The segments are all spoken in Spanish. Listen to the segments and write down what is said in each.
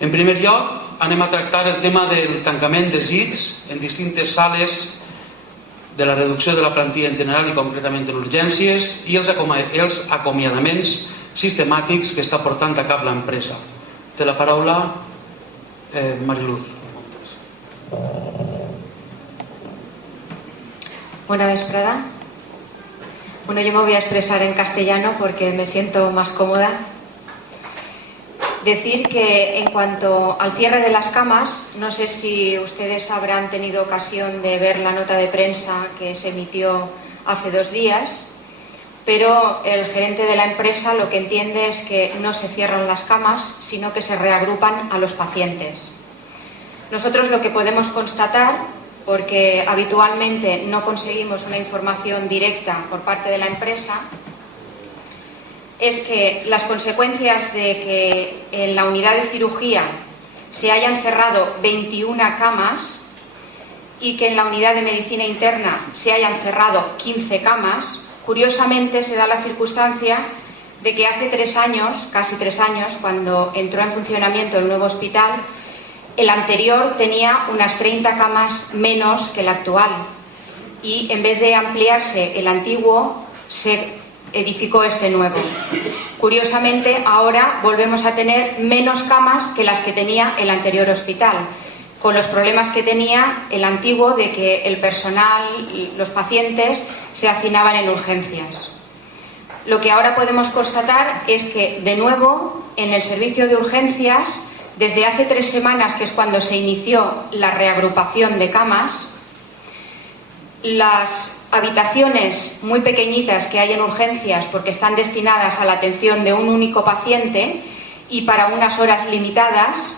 En primer lloc, anem a tractar el tema del tancament de llits en distintes sales, de la reducció de la plantilla en general i concretament en urgències, i els acomiadaments sistemàtics que està portant a cap l'empresa. Té la paraula Mariluz. Buena vesprada. Bueno, yo me voy a expresar en castellano porque me siento más cómoda. Decir que en cuanto al cierre de las camas, no sé si ustedes habrán tenido ocasión de ver la nota de prensa que se emitió hace 2 días, pero el gerente de la empresa lo que entiende es que no se cierran las camas, sino que se reagrupan a los pacientes. Nosotros lo que podemos constatar, porque habitualmente no conseguimos una información directa por parte de la empresa, es que las consecuencias de que en la unidad de cirugía se hayan cerrado 21 camas y que en la unidad de medicina interna se hayan cerrado 15 camas, curiosamente se da la circunstancia de que hace 3 años, casi 3 años, cuando entró en funcionamiento el nuevo hospital, el anterior tenía unas 30 camas menos que el actual y en vez de ampliarse el antiguo, se edificó este nuevo. Curiosamente, ahora volvemos a tener menos camas que las que tenía el anterior hospital, con los problemas que tenía el antiguo de que el personal y los pacientes se hacinaban en urgencias. Lo que ahora podemos constatar es que, de nuevo, en el servicio de urgencias, desde hace 3 semanas, que es cuando se inició la reagrupación de camas, las habitaciones muy pequeñitas que hay en urgencias, porque están destinadas a la atención de un único paciente y para unas horas limitadas,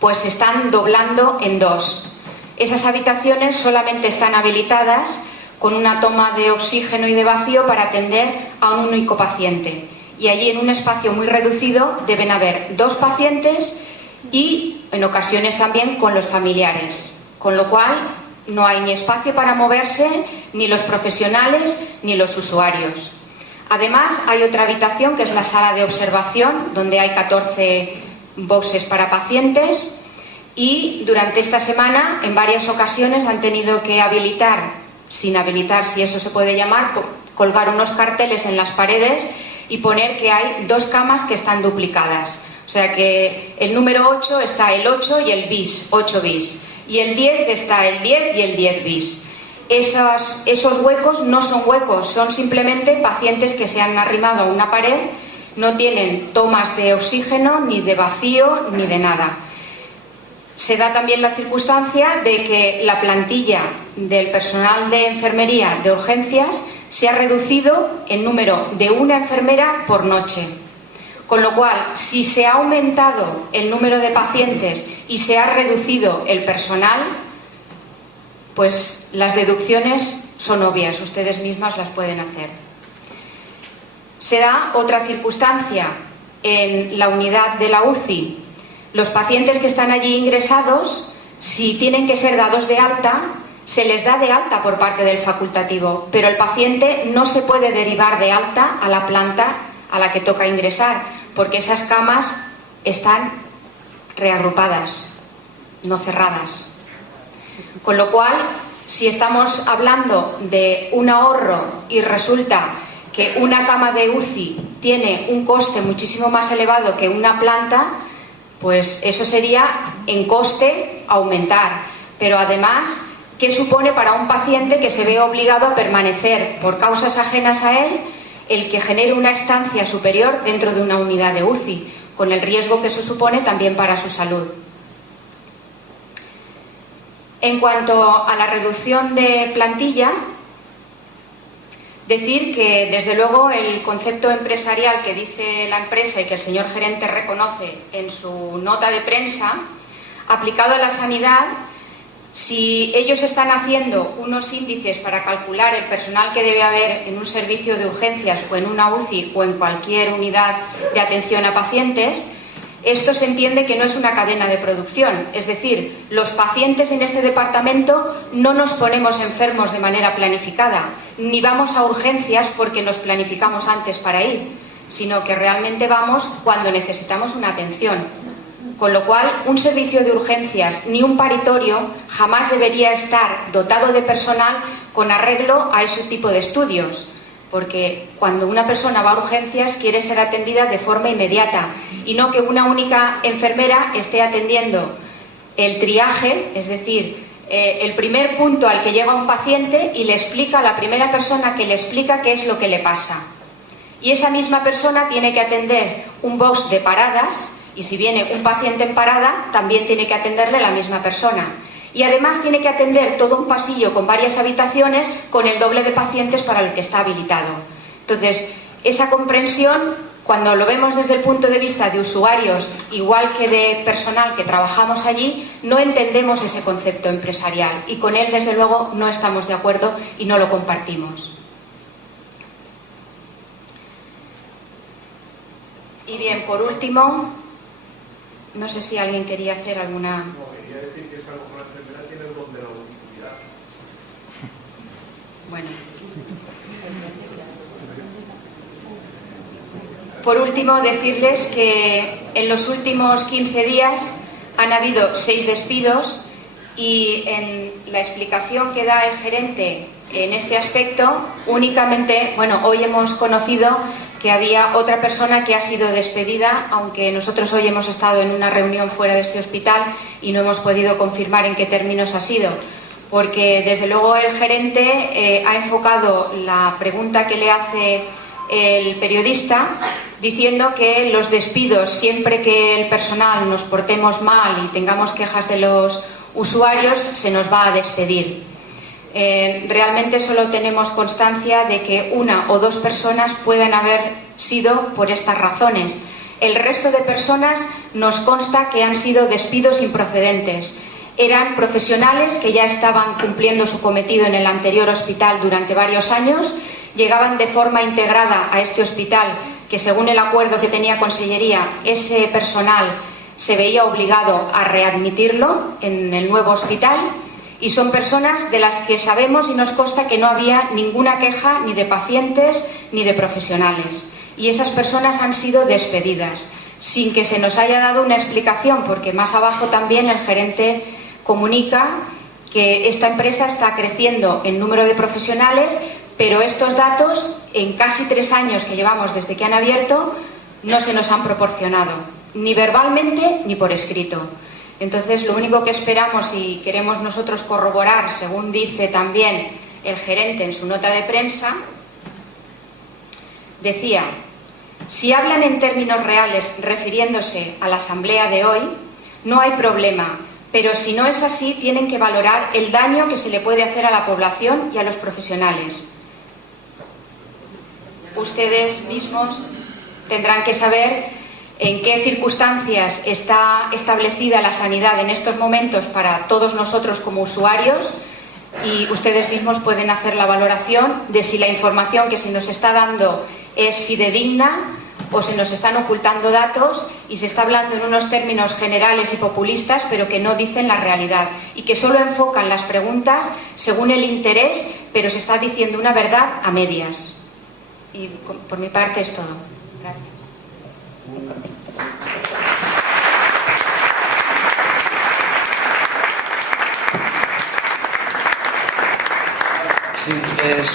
pues se están doblando en 2. Esas habitaciones solamente están habilitadas con una toma de oxígeno y de vacío para atender a un único paciente. Y allí, en un espacio muy reducido, deben haber 2 pacientes y en ocasiones también con los familiares, con lo cual no hay ni espacio para moverse, ni los profesionales, ni los usuarios. Además, hay otra habitación que es la sala de observación, donde hay 14 boxes para pacientes, y durante esta semana, en varias ocasiones, han tenido que habilitar, sin habilitar, si eso se puede llamar, colgar unos carteles en las paredes y poner que hay 2 camas que están duplicadas. O sea que el número 8 está el 8 y el bis, 8 bis. Y el 10 está el 10 y el 10 bis. Esos huecos no son huecos, son simplemente pacientes que se han arrimado a una pared, no tienen tomas de oxígeno, ni de vacío, ni de nada. Se da también la circunstancia de que la plantilla del personal de enfermería de urgencias se ha reducido en número de 1 enfermera por noche. Con lo cual, si se ha aumentado el número de pacientes y se ha reducido el personal, pues las deducciones son obvias, ustedes mismas las pueden hacer. Se da otra circunstancia en la unidad de la UCI. Los pacientes que están allí ingresados, si tienen que ser dados de alta, se les da de alta por parte del facultativo, pero el paciente no se puede derivar de alta a la planta a la que toca ingresar, porque esas camas están reagrupadas, no cerradas. Con lo cual, si estamos hablando de un ahorro y resulta que una cama de UCI tiene un coste muchísimo más elevado que una planta, pues eso sería en coste aumentar. Pero además, ¿qué supone para un paciente que se ve obligado a permanecer por causas ajenas a él el que genere una estancia superior dentro de una unidad de UCI, con el riesgo que eso supone también para su salud? En cuanto a la reducción de plantilla, decir que desde luego el concepto empresarial que dice la empresa y que el señor gerente reconoce en su nota de prensa, aplicado a la sanidad, si ellos están haciendo unos índices para calcular el personal que debe haber en un servicio de urgencias o en una UCI o en cualquier unidad de atención a pacientes, esto se entiende que no es una cadena de producción. Es decir, los pacientes en este departamento no nos ponemos enfermos de manera planificada, ni vamos a urgencias porque nos planificamos antes para ir, sino que realmente vamos cuando necesitamos una atención. Con lo cual, un servicio de urgencias ni un paritorio jamás debería estar dotado de personal con arreglo a ese tipo de estudios, porque cuando una persona va a urgencias quiere ser atendida de forma inmediata y no que una única enfermera esté atendiendo el triaje, es decir, el primer punto al que llega un paciente y le explica a la primera persona que le explica qué es lo que le pasa. Y esa misma persona tiene que atender un box de paradas. Y si viene un paciente en parada, también tiene que atenderle la misma persona. Y además tiene que atender todo un pasillo con varias habitaciones con el doble de pacientes para el que está habilitado. Entonces, esa comprensión, cuando lo vemos desde el punto de vista de usuarios, igual que de personal que trabajamos allí, no entendemos ese concepto empresarial. Y con él, desde luego, no estamos de acuerdo y no lo compartimos. Y bien, por último... No sé si alguien quería hacer alguna... No, quería decir que esa como la enfermera tiene el don de la unicidad. Bueno. Por último, decirles que en los últimos 15 días han habido 6 despidos y en la explicación que da el gerente en este aspecto, únicamente, hoy hemos conocido que había otra persona que ha sido despedida, aunque nosotros hoy hemos estado en una reunión fuera de este hospital y no hemos podido confirmar en qué términos ha sido, porque desde luego el gerente ha enfocado la pregunta que le hace el periodista diciendo que los despidos, siempre que el personal nos portemos mal y tengamos quejas de los usuarios, se nos va a despedir. Realmente solo tenemos constancia de que 1 o 2 personas pueden haber sido por estas razones. El resto de personas nos consta que han sido despidos improcedentes. Eran profesionales que ya estaban cumpliendo su cometido en el anterior hospital durante varios años, llegaban de forma integrada a este hospital, que según el acuerdo que tenía Consellería, ese personal se veía obligado a readmitirlo en el nuevo hospital. Y son personas de las que sabemos y nos consta que no había ninguna queja ni de pacientes ni de profesionales. Y esas personas han sido despedidas, sin que se nos haya dado una explicación, porque más abajo también el gerente comunica que esta empresa está creciendo en número de profesionales, pero estos datos, en casi 3 años que llevamos desde que han abierto, no se nos han proporcionado, ni verbalmente ni por escrito. Entonces, lo único que esperamos y queremos nosotros corroborar, según dice también el gerente en su nota de prensa, decía: si hablan en términos reales refiriéndose a la asamblea de hoy, no hay problema, pero si no es así, tienen que valorar el daño que se le puede hacer a la población y a los profesionales. Ustedes mismos tendrán que saber en qué circunstancias está establecida la sanidad en estos momentos para todos nosotros como usuarios, y ustedes mismos pueden hacer la valoración de si la información que se nos está dando es fidedigna o se nos están ocultando datos y se está hablando en unos términos generales y populistas, pero que no dicen la realidad y que solo enfocan las preguntas según el interés, pero se está diciendo una verdad a medias. Y por mi parte es todo. Gracias.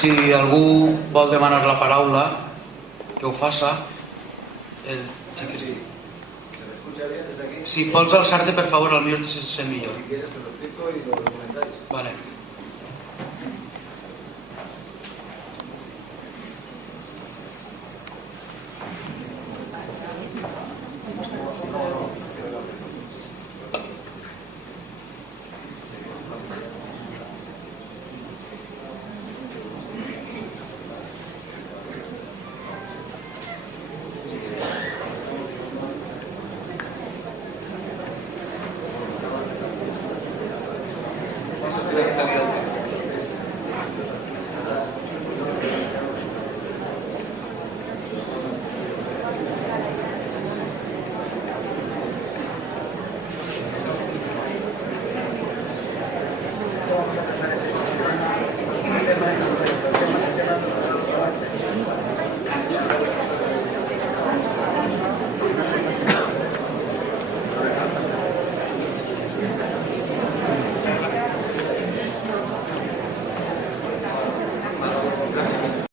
Si algú vol demanar la paraula, que ho faça. Si pots alçar-te, per favor, al millor se sent millor. Si quieres te lo explico y lo comentáis. Vale. Tiene que salir el tema.